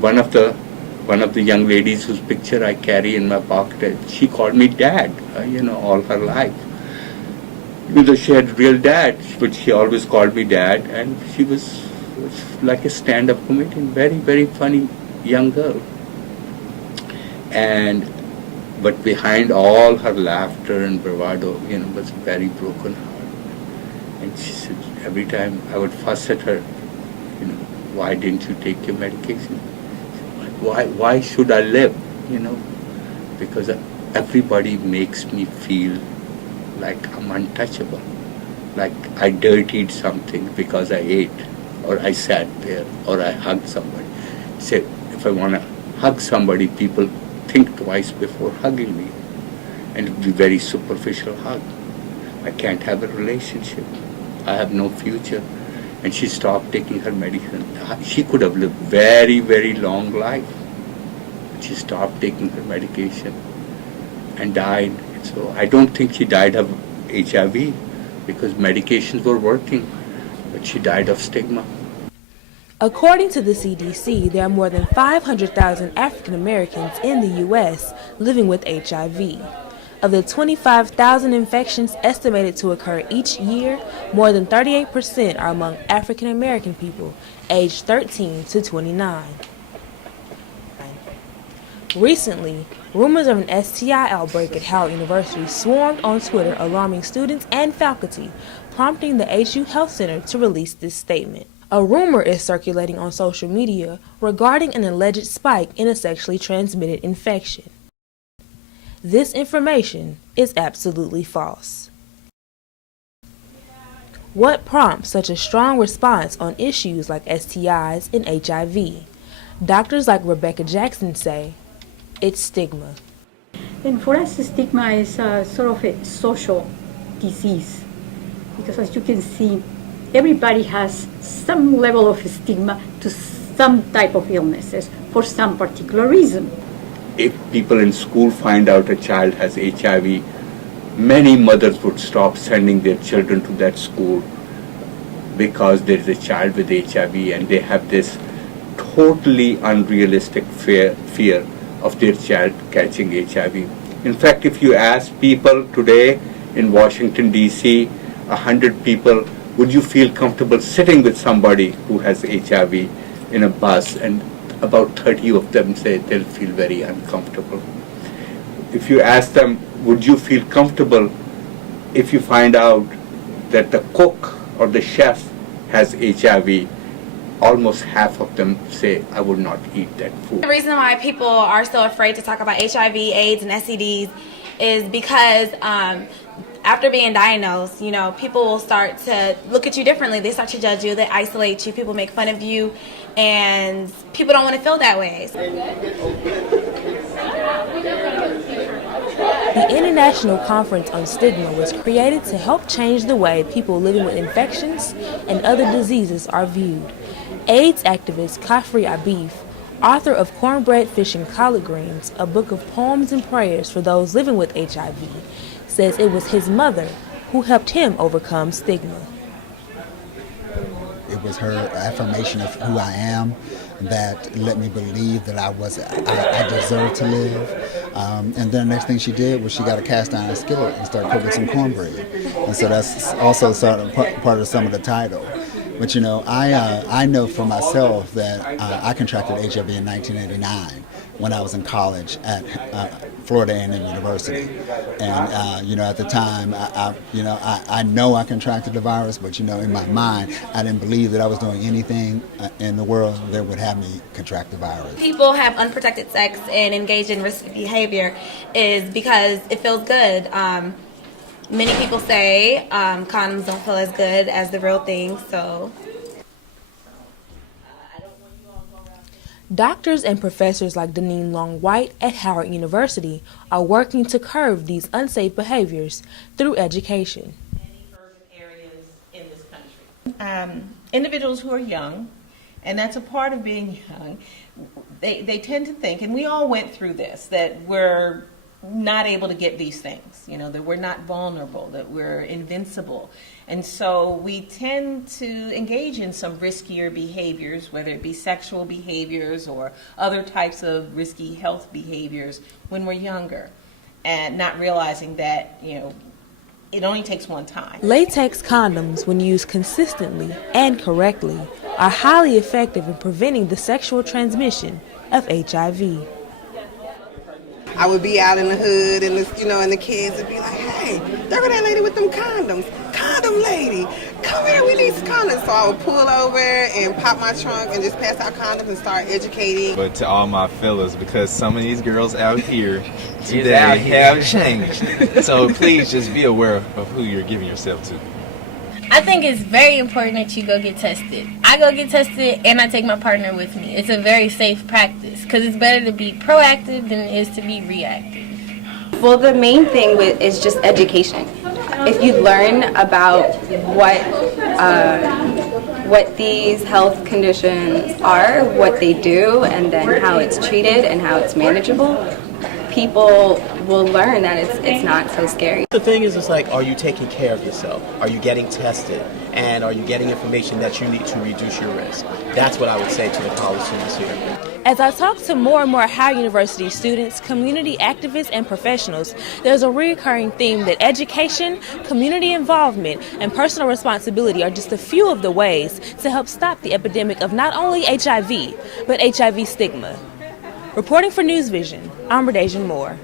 One of the young ladies whose picture I carry in my pocket, she called me dad, all her life. Even though she had real dad, but she always called me dad, and she was like a stand-up comedian, very, very funny young girl. But behind all her laughter and bravado, was a very broken heart. And she said, every time I would fuss at her, why didn't you take your medication? Why should I live? Because everybody makes me feel like I'm untouchable, like I dirtied something because I ate, or I sat there, or I hugged somebody. Say, if I want to hug somebody, people think twice before hugging me, and it would be a very superficial hug. I can't have a relationship. I have no future. And she stopped taking her medicine. She could have lived very, very long life. She stopped taking her medication and died. So I don't think she died of HIV because medications were working, but she died of stigma. According to the CDC, there are more than 500,000 African Americans in the U.S. living with HIV. Of the 25,000 infections estimated to occur each year, more than 38% are among African American people aged 13 to 29. Recently, rumors of an STI outbreak at Howard University swarmed on Twitter, alarming students and faculty, prompting the HU Health Center to release this statement. A rumor is circulating on social media regarding an alleged spike in a sexually transmitted infection. This information is absolutely false. What prompts such a strong response on issues like STIs and HIV? Doctors like Rebecca Jackson say, it's stigma. And for us, stigma is sort of a social disease, because as you can see, everybody has some level of stigma to some type of illnesses for some particular reason. If people in school find out a child has HIV, many mothers would stop sending their children to that school because there is a child with HIV, and they have this totally unrealistic fear of their child catching HIV. In fact, if you ask people today in Washington, D.C., 100 people, would you feel comfortable sitting with somebody who has HIV in a bus? And about 30 of them say they'll feel very uncomfortable. If you ask them, would you feel comfortable if you find out that the cook or the chef has HIV? Almost half of them say, I would not eat that food. The reason why people are so afraid to talk about HIV, AIDS, and STDs is because after being diagnosed, people will start to look at you differently. They start to judge you, they isolate you, people make fun of you, and people don't want to feel that way. The International Conference on Stigma was created to help change the way people living with infections and other diseases are viewed. AIDS activist Kafri Abif, author of Cornbread, Fish, and Collard Greens, a book of poems and prayers for those living with HIV, says it was his mother who helped him overcome stigma. It was her affirmation of who I am that let me believe that I deserved to live. And then the next thing she did was she got a cast iron skillet and started cooking some cornbread. And so that's also sort of part of some of the title. But I know for myself that I contracted HIV in 1989 when I was in college at Florida A&M University, and at the time, I know I contracted the virus, but in my mind, I didn't believe that I was doing anything in the world that would have me contract the virus. People have unprotected sex and engage in risky behavior is because it feels good. Many people say condoms don't feel as good as the real thing, so. Doctors and professors like Deneen Long-White at Howard University are working to curb these unsafe behaviors through education. Many urban areas in this country. Individuals who are young, and that's a part of being young, they tend to think, and we all went through this, that we're not able to get these things, that we're not vulnerable, that we're invincible. And so we tend to engage in some riskier behaviors, whether it be sexual behaviors or other types of risky health behaviors when we're younger, and not realizing that, it only takes one time. Latex condoms, when used consistently and correctly, are highly effective in preventing the sexual transmission of HIV. I would be out in the hood, and and the kids would be like, "Hey, there go that lady with them condoms. Condom lady, come here, we need some condoms." So I would pull over and pop my trunk and just pass out condoms and start educating. But to all my fellas, because some of these girls out here today have changed. So please just be aware of who you're giving yourself to. I think it's very important that you go get tested. I go get tested and I take my partner with me. It's a very safe practice because it's better to be proactive than it is to be reactive. Well, the main thing is just education. If you learn about what these health conditions are, what they do, and then how it's treated and how it's manageable, people will learn that it's not so scary. The thing is, it's like, are you taking care of yourself? Are you getting tested? And are you getting information that you need to reduce your risk? That's what I would say to the college students here. As I talk to more and more Howard University students, community activists, and professionals, there's a recurring theme that education, community involvement, and personal responsibility are just a few of the ways to help stop the epidemic of not only HIV, but HIV stigma. Reporting for News Vision, I'm Ridasian Moore.